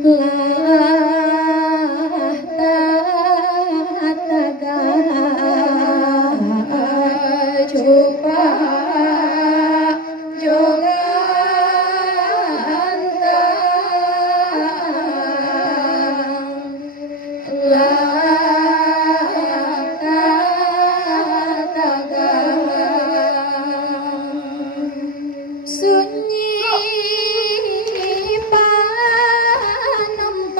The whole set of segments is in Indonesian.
lah tataga coba juga sunyi panem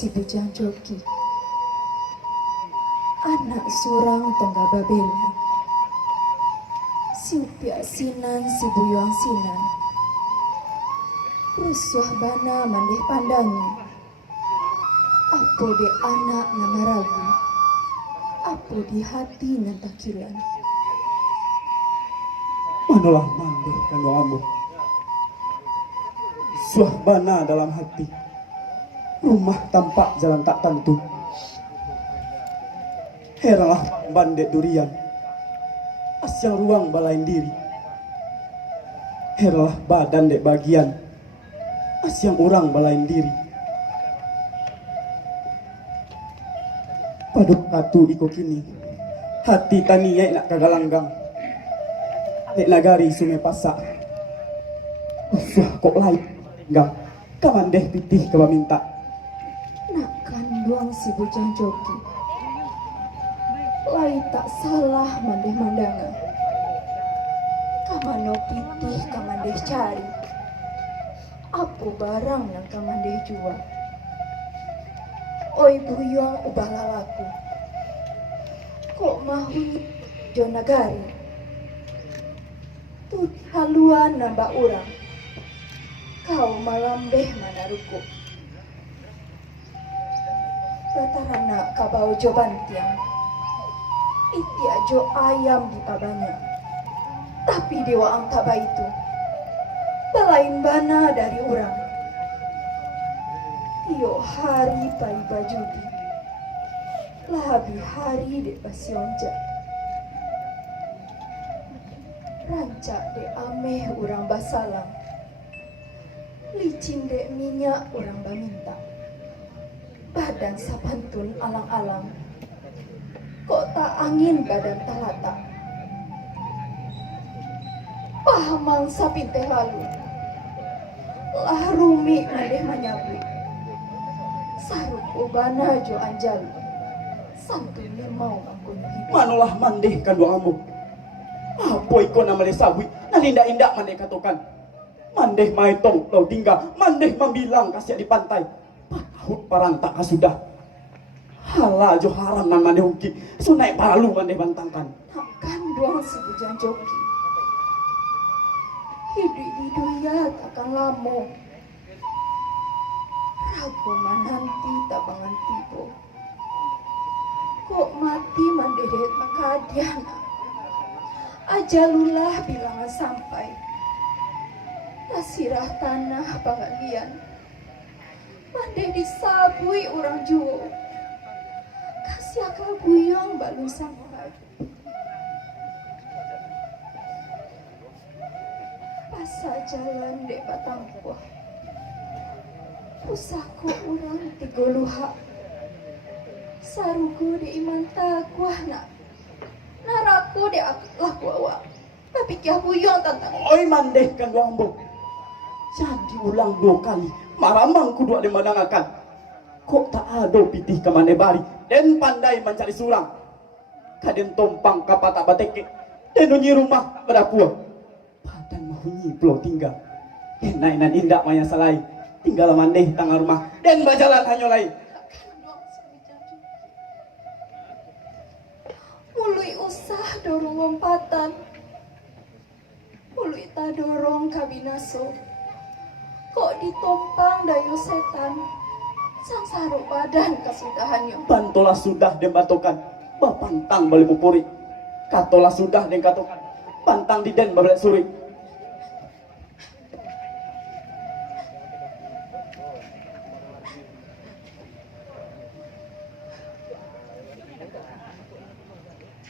si bujang joki. Anak surang tongga babela. Si upia sinan si buyang sinan. Rusuh bana mandeh pandangi. Apo de anak nama ragu. Apo di hati nantakilan. Manalah mandeh kan amuk. Suahbana dalam hati. Rumah tampak jalan tak tentu. Heralah bandek durian. Asyang ruang balain diri. Heralah badan dek bagian. Asyang orang balain diri. Paduk katu iko kini. Hati taniya nak kagalanggang. Nek nagari sungai pasak. Usuh kok lain. Enggak. Kamandeh pitih ke minta. Nak kanduang si bujang joki. Lai tak salah mandeh mandangan. Kamano pitih kamandeh cari. Apo barang yang kamandeh jual. Oi buyong ubah lalaku. Kok mahu jonagari. Tut haluan nambah urang. Kau malambeh manaruku. Batarana kabau jobantiang. Itia jo ayam di pabanya. Tapi dewa angkaba itu balain bana dari orang. Tio hari pai bajudi. Labi hari de pasionja. Rancak de ameh orang basalang. Licin dek minyak orang baminta. Badan sapantun alang-alang. Kok tak angin badan talata. Pahamang sapinte lalu. Lah rumi mandeh manyabu. Saruk ubana jo anjalu. Santun limau ampun hidup. Manalah mandeh kan doamu. Apa iko nama lesawi. Nalinda-indak mandeh katokan. Mandeh maitong lau tinggal. Mandeh membilang kasih di pantai. Patahut parang tak kasudah. Hala jo haram nan mandeh uki. Sunai palu mandeh bantangkan. Takkan doang si bujang joki. Hidup ya takkan lamo. Rago mananti tak bangan tibo. Kok mati mandedet makadiana. Ajalulah bilangan sampai. Tasirah tanah pangalian. Mande disabui orang juo. Kasih akal buyong balun sampai. Pasa jalan dek batangkuah. Pusako orang tigoluha. Sarugo de iman takuah nak. Naraku de aklah kuawa. Tapi kia buyong tantang. Oi mandeh kan doamu. Jadi ulang 2 kali. Maramang kudu ada madangakan. Kok tak ada pitih ke mana bari. Den pandai mencari surang. Kaden tompang kapata bateke. Den nunyi rumah berapua. Padan mahunyi pulau tinggal. Nainan indak maya salai. Tinggal mandeh tangga rumah. Den bajalan hanyolai. Mului usah dorong lompatan. Mului tak dorong kabinaso. Kok ditompang dayu setan. Sang saruk badan kesudahannya. Bantolah sudah den batokan. Bapantang balik mupuri. Katolah sudah den katokan. Pantang di den babelek suri.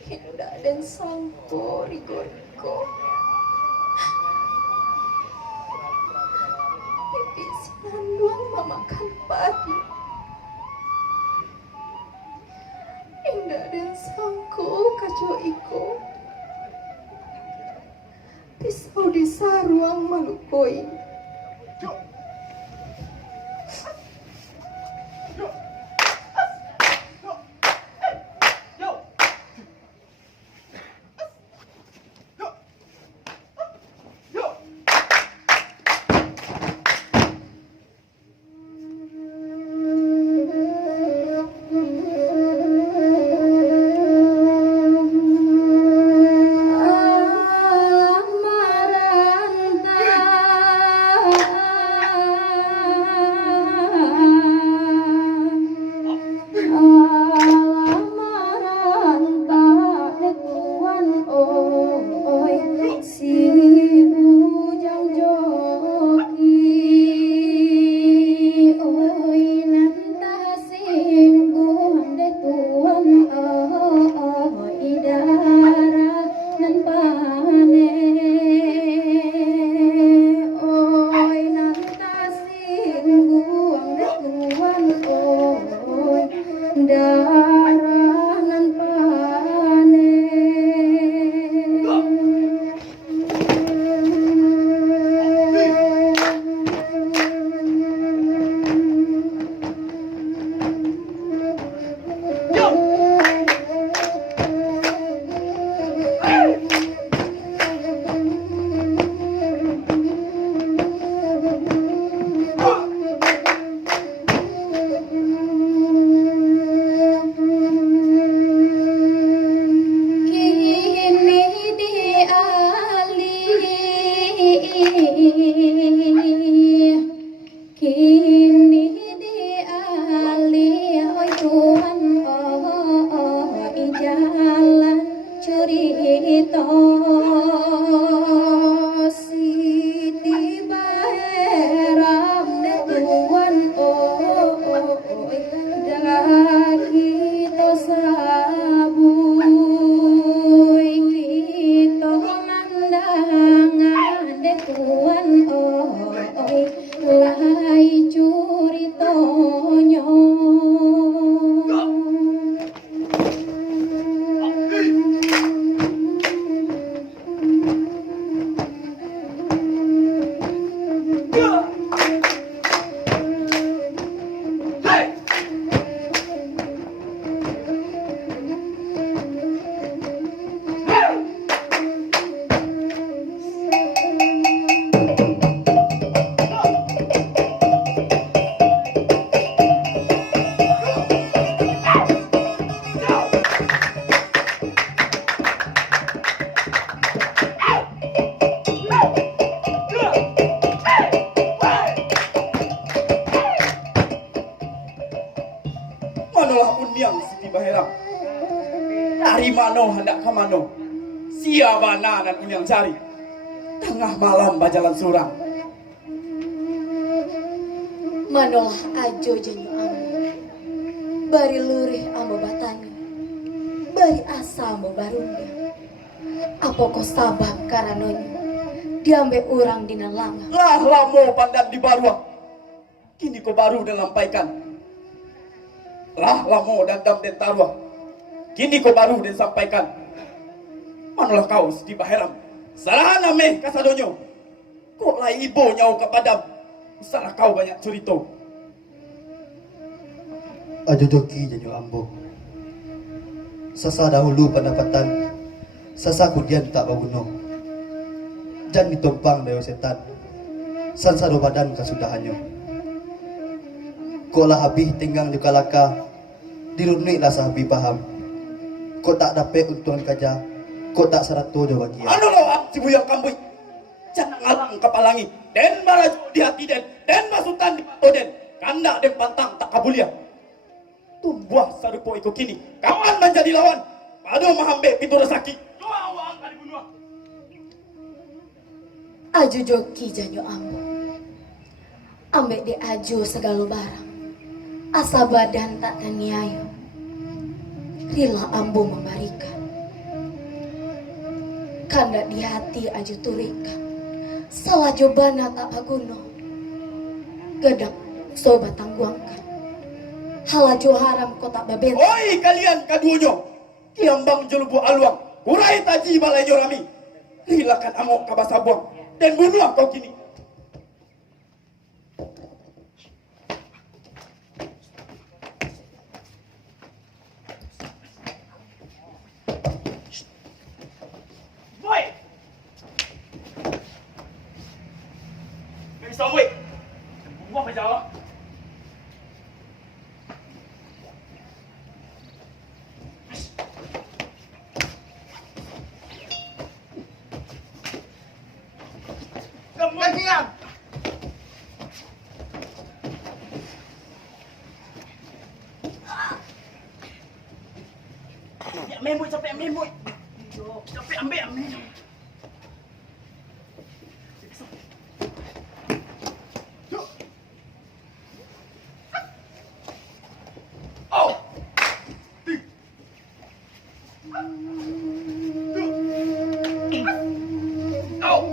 Hinda dan sangko rigoriko. Pipi sinanduang mamakan padi. Hinda dan sangko kaco iko. Pisau di saruang malukoi. Baheram. Dari mano hendak ke mano? Siapa nan unyang cari? Tengah malam bajalan surang. Manolah ajo janyo ambo. Bari lurih ambo batanyo. Bari asa ambo barunda. Apa kau sabab karanonyo diambil orang dina langa. Lah lamo pandang di baruah. Kini kau baru dan lampaikan. Lah lamo dan dam den taruah. Kini kau baru dan sampaikan. Manolah kau di Baheram. Salah nameh kasadonyo. Kok lai ibu nyau kepadam. Salah kau banyak cerita. Ajo joki janyo ambo. Sasa dahulu pendapatan. Sasa kudian tak baguno. Jan ditompang dayo setan. Sansado badan kasudahanyo. Kok lah habis tinggang juga laka. Dirunui lah sahabi paham. Kok tak dapat untungan kaja. Kok tak serato jo bagia. Anu lo si buyang kambui. Jangan ngalang kepalangi. Den baraju di hati den. Den masutan di pato den. Kanda den pantang tak kabulia. Tumbuh sarupo iko kini. Kawan menjadi lawan. Pado mahambe pintu resaki. Doa uang kali bunuh. Ajo joki janyo ambo. Ambek di ajo segala barang. Asa badan tak taniayo. Rila ambo memberikan. Kanda di hati ajo turika. Salah jobana tak aguno. Gedap sobat tangguangkan. Halajo haram kau tak babel. Oi kalian kaduonyo. Kiambang jelubu aluang. Kurai taji balai jorami. Hilakan amok kabasabuang. Dan bunuh kau kini. Boy. Bisa boy. Buang aja lah. Diam. Capek ambil. Capek ambil. Oh. Oh.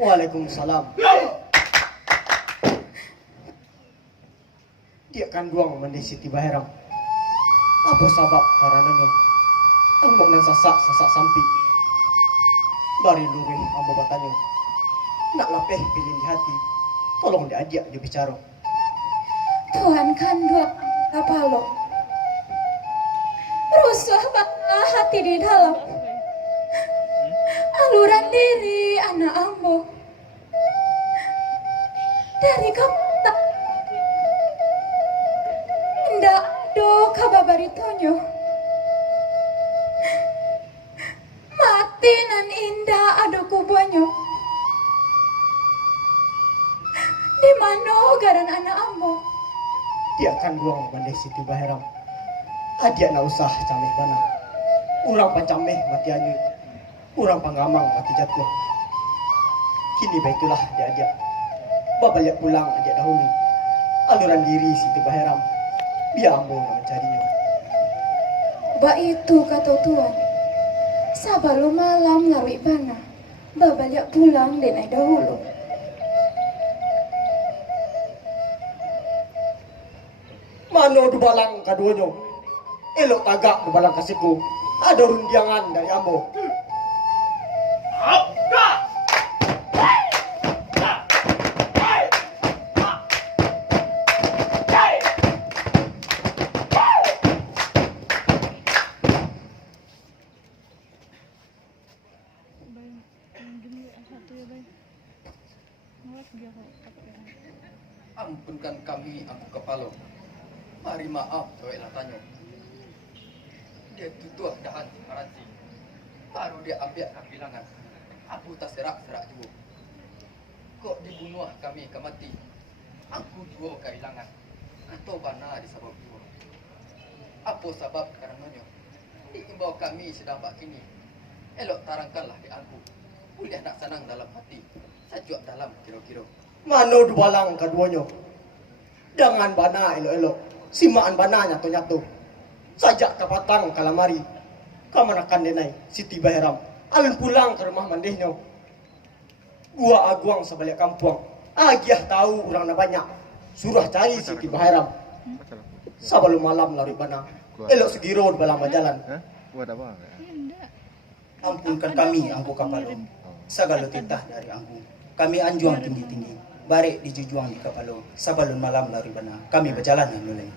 Waalaikumsalam. Dia kan duang mandi Siti Baheram. Apa sabab karena ambok nan sasak sampi. Bari lurih ambo batanyo. nak lapeh pilih di hati. Tolong diajak dia bicara. Tuhan kan dua kapalo. Rusuh banget hati di dalam. Aluran diri anak ambo. Dari kapta. Ndak do kababaritonyo. Mati nan indah ado kubanyo. Di mana garan anak ambo? Dia akan buang bandai Siti Baheram. Adia nak usah cameh bana. Urang pancameh mati anyu. Urang panggamang mati jatuh. Kini baitulah dia. Babalik pulang adia dahulu. Aluran diri Siti Baheram. Biar ambo mencarinya. Ba itu kata Tuhan. Sabalu malam larwi bana. Babalik pulang denai dahulu. Mano dubalang kaduanya. Elok tagak dubalang kasihku. Ada rundiangan dari ambo. Ampunkan kami, aku kepala. Mari maaf, cewek tanya. Dia tutup dahan maransi. Baru dia ambil kehilangan. Aku tak serak-serak juga. Kok dibunuh kami ke mati. Aku dua kehilangan. Atau bana disebab dua. Apa sebab karenanya? Diimbau kami sedang bak kini. Elok tarangkanlah di aku. Boleh nak senang dalam hati. Sajuk dalam kira-kira. Mano dubalang kaduanya. Jangan bana elok-elok. Simaan bana nyatu-nyatu. Sajak kapatang kalamari. Kamanakan denai Siti Baheram. Alun pulang ke rumah mandehnya. Gua aguang sebalik kampung. Agiah tahu orang na banyak. Surah cari Siti Baheram. Sebelum malam lari bana. Elok segiro di balang jalan. Buat apa? Ampunkan kami, Ambo Kapalo. Sagalo titah dari Ambo. Kami anjuang tinggi-tinggi. Barek dijujuang di Kapalo. Sabalun malam lari bana. Kami berjalan yang mulai.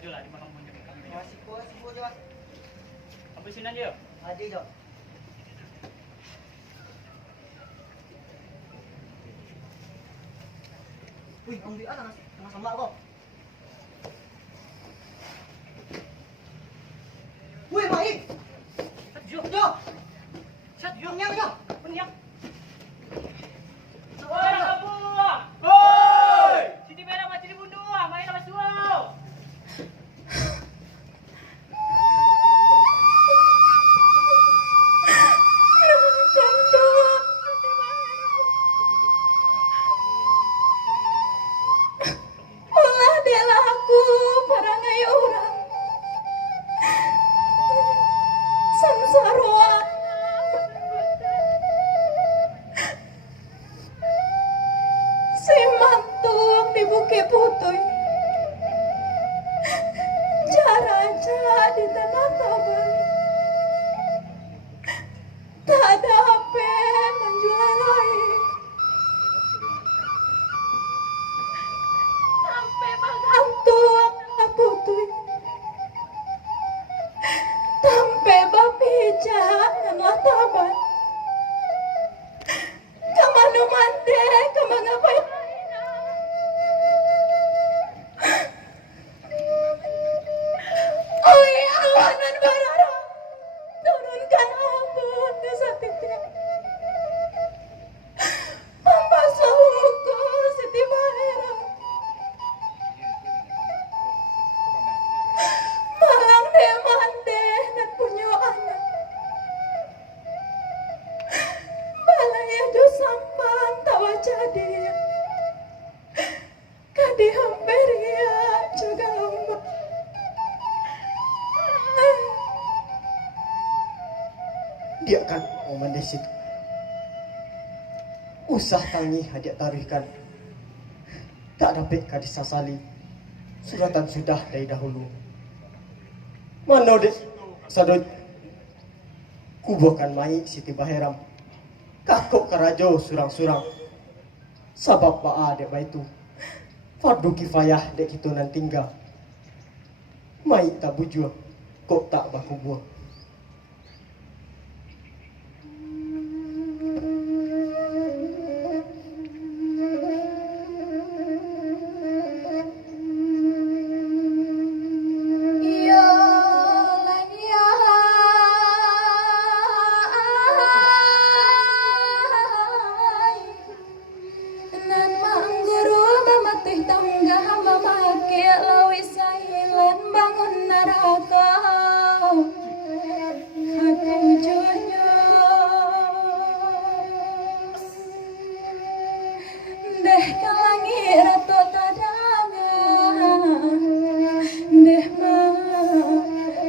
aja lah di makam punya kami. Masih kuat aja. Habisin aja yuk. Ada jo. Wih, ambil tengah sambal kok. Wih, baik. Jo. Jo. Sat jo. Nyang jo. Penyak. Woi, kamu. Hoi! Siti merah mati dibunuh. Main sama suau. Ulah delah aku parangai orang samsara si mantung di Bukit Putih jaraja di Tanah Taban tak ada HP menjual lain sampai magantung aku tuh sampai bapija dan lataban kemana mande kemana ngapain oi awanan barara turunkan ampun dosa titik membasuhku Siti Bahira malang deh mande dan punya anak balaya jo sampan tawa jadi kadi hamberia juga hamba Dia kan momen di situ. Usah tangi hadiah taruhkan. Tak dapat kadisasali. Suratan sudah dari dahulu. Mana dek sadot kubuhkan mai Siti Baheram. Kakok karajo surang-surang. Sabab baa dek baitu. Fardu kifayah dek kita nan tinggal. Mai tak bujur. Kok tak baku buah. yo lania nan mangguru mamatih tangga mamake lawi sailan bangun neraka aku jonyo deh kalangi rato tadanga deh ma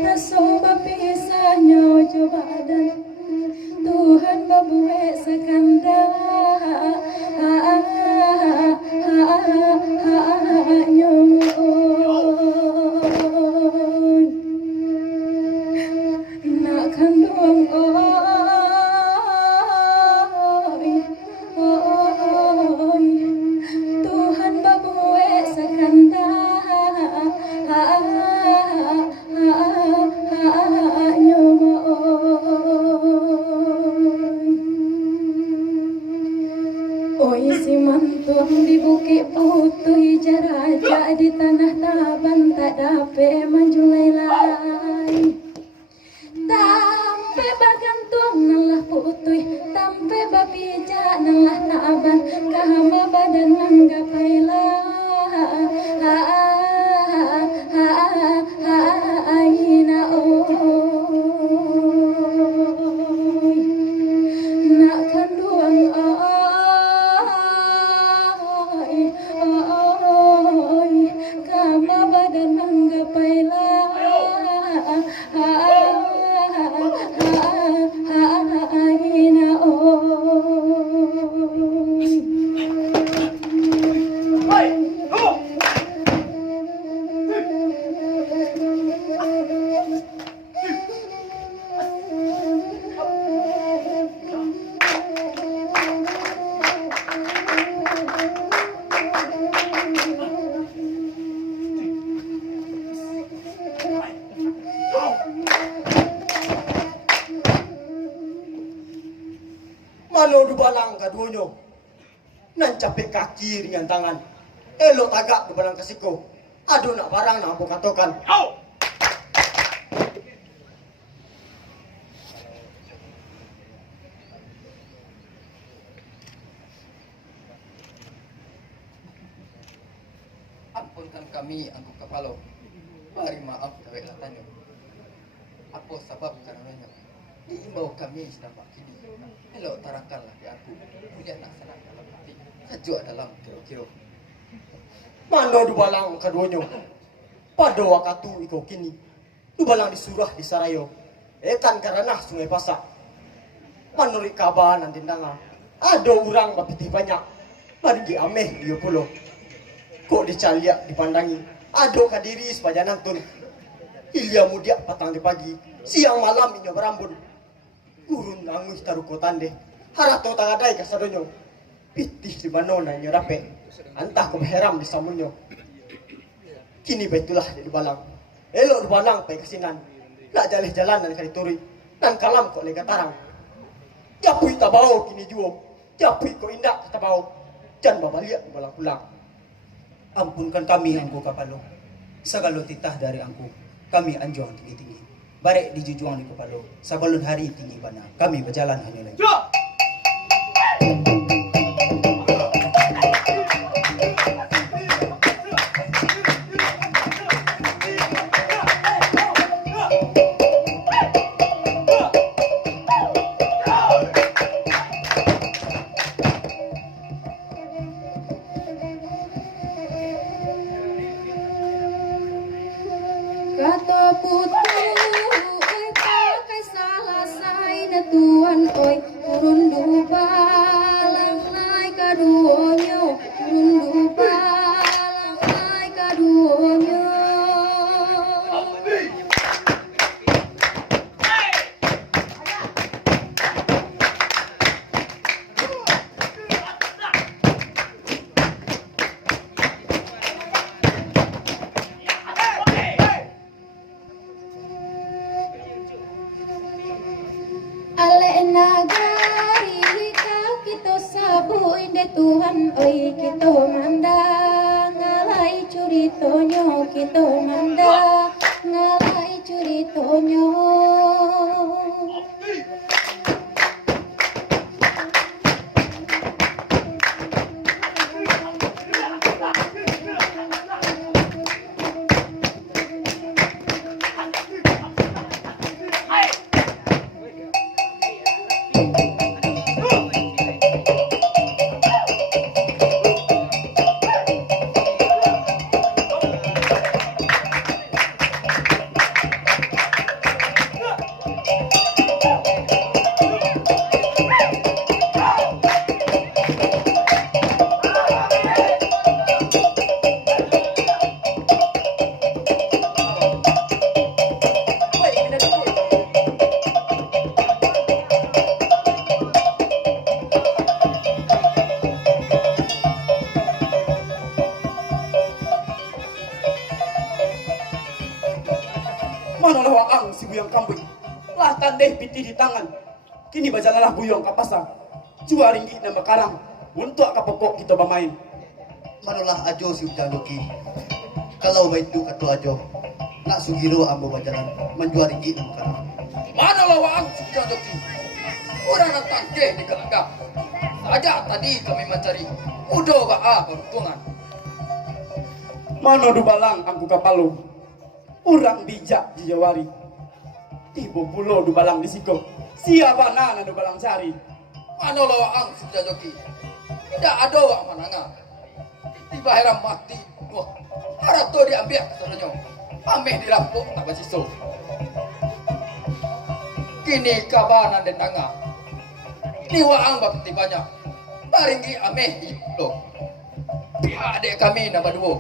raso bapisahnya coba dan Tuhan babuwe sakanda nak kandung oi Tuhan babuwe sakanda oi si mantung di Bukit Putih jaraja di Tanah Taban tak dapat manjulai lai tampe bagantung nalah putih tampe bapija nalah taban kahama badan manggapai aina oi nak kandung oi kama badan manggapai aina oi Hoi! Ho! dubalang kaduonyo. Nan capek kaki ringan tangan. Elok tagak dubalang kasiko. Aduh nak barang nak aku katokan. Ampunkan kami, Angku Kapalo. Beri maaf kawek latanyo. Apa sebab karenanya? Imbau kami sedang pak kini. Elok tarakanlah di aku. Punya nak senang dalam hati. Sajua dalam kiro-kiro. Mano dubalang kaduonyo. Pada wakatu iko kini. Dubalang disurah di Sarayo. Etan karena sungai pasak. Manuri kabahan nanti danga. Ada orang bapitih banyak. Margi ameh iyo pulo. Kok dicaliak dipandangi. Ada kadiri sepajanan tun. Ilya mudia patang di pagi. Siang malam inyo berambun. Gurun anguh taruh kotande. Harato tangadai kasadonyo. Pitih di manona inyo rape. Antah ko heram di samunyo. Kini betulah di balang. Elok di balang pay kasinan. Nak jalih jalanan kalituri. Nan kalam kok lega tarang. Japui tabao kini juo. Japui ko indak tabao. Jan babaliak di balang pulang. Ampunkan kami, Angku Kapalo. Sagalo titah dari Angku, kami anjuang tinggi-tinggi. Barek dijujuang di Kapalo, sabalun hari tinggi bana. Kami berjalan hanya lagi. Kata putu oi pakai salah sai na tuan oi turun dupa langai kaduonyo turun dupa langai kaduonyo. Ale nagari kau kita sabu inde Tuhan oi kita manda ngalai curitonyo kita manda ngalai curitonyo. Mana lah waang si buyang kambing. Lah tandeh piti di tangan. Kini bajalanlah buyang ke pasar. Jua ringgit dan bekarang. Untuk ke pokok kita bermain. Manolah ajo si Ujang Joki. Kalau baik itu kata ajo. Nak sugiro ambo bajalan menjual ringgit dan bekarang. Mana lah waang sudah joki. Orang nak tangkeh di gelagap. Saja tadi kami mencari. Udah baa peruntungan. Mana dubalang Angku Kapalo. Orang bijak di Jawari. Tibo pulau dubalang di Siko. Siapa nana dubalang cari. Mana lah waang sudah joki. Tidak ada wak mananga. Tiba heram mati. Wah, harap tu diambil kesananya. Ameh dirampok tak bersisul. Kini kabanan dan tanga. Ni waang bakti banyak. Baringgi ameh itu. Pihak adik kami nama dua.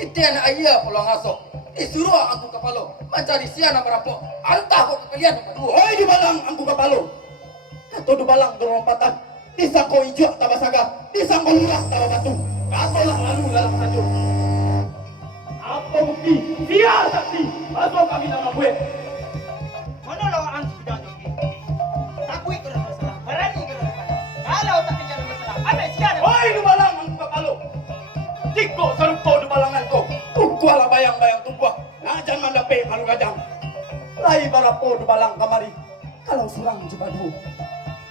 Titian ayah pulang asok. Disuruh Angku Kapalo mencari siana merampok. Antah kok kalian nama dua. Oi dubalang Angku Kapalo. Kato dubalang berompatan. Disangko hijau tabasaga. Disangko lurah tababatu. Kato lah lalu dalam sajo. Apa bukti? Dia saksi. Masuk kami nama gue. Mana lawan sudah joki? Takui kerana salah. Berani kerana salah. Kalau Ambil sekarang. Oi dumalang ang kapalo. Tiko sarupo dumalangan ko. Kukuala bayang-bayang tubuh. Najan mandape kalu gajang. Lai barapo dumalang kamari. Kalau surang jebadu.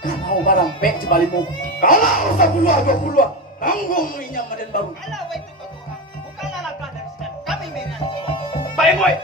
Kalau barang pek jebalimu. Kalau 10-20 tanggung inya maden baru. Alah, wah itu kau orang. Bukanlah langkah dari sekarang. Kami merah semua. Baik boy.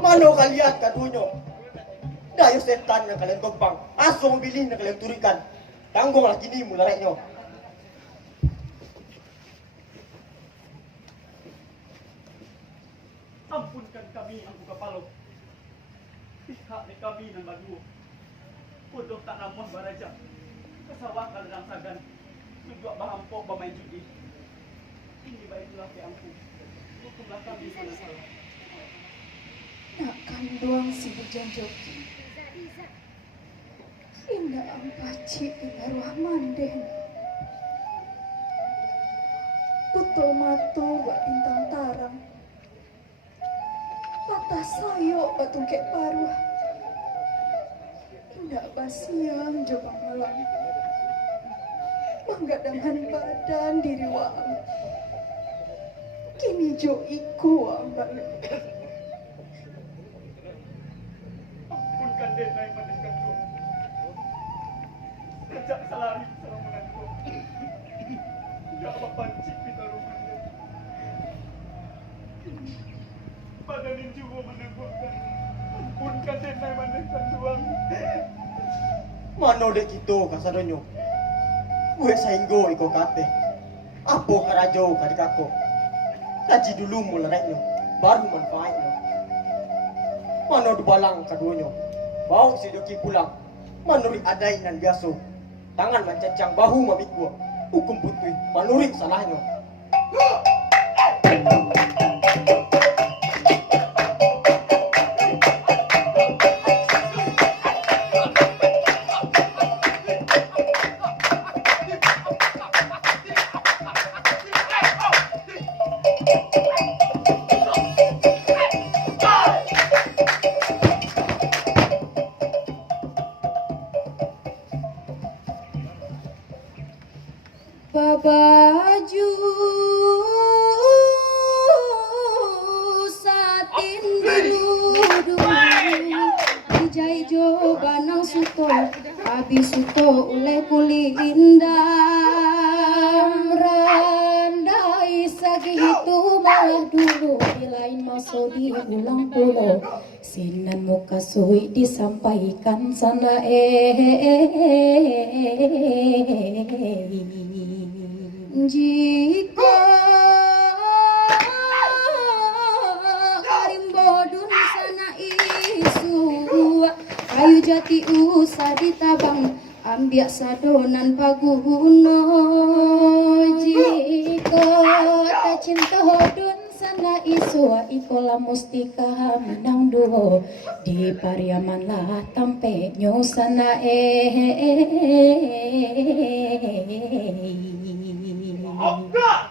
Mano kalian kadunyo? Dayo setan yang kalian tumpang, asong bilin yang kalian turikan. Tanggung lagi ni mulai nyo. Ampunkan kami ang kapalo. Pihak ni kami ng baduo. Kudo tak namun baraja. Kasawa ka lang sagan. Tudwa bahampo ba may judi. Hindi ba ito lang kay ampu? Hukumlah kami sa nasalah. Nak kanduang si berjanjoki. Indah ang paci ingaruh manden. Tutul matu buat bintang tarang. Patah sayo batung kek paruh. Indah basiang jebang malam. Menggadangkan badan diri wang. Kini jo iku wang balik. Ampunkan denai mandikan ko. Sejak salari salaman ko. Tidak mapancik pitarungan ko. Padanin juga menegurkan. Ampunkan denai mandikan tuang. Mano dek gitu kasadonyo. Gue sainggo iko kate. Apo karajo kadikako. Kaji dulu mulai nyo, baru manfaatnya. Mano dubalang kaduonyo. Bau si doki pulang. Manuri adai nan biaso. Tangan mencecang bahu mabikwa. Hukum putih manuri salahnya. Babaju satin dulu dijai jo banang suto habis suto ule kuli indah randai sagitu malah dulu bilain maso di ulang pulau sinan muka suwi disampaikan sana jika karimbodun sana isu kayu jati usah ditabang ambiak sadonan paguno jika tak cinta hodun sana isua ikola mustika minang duo di pariaman lah tampe nyo sana Enggak!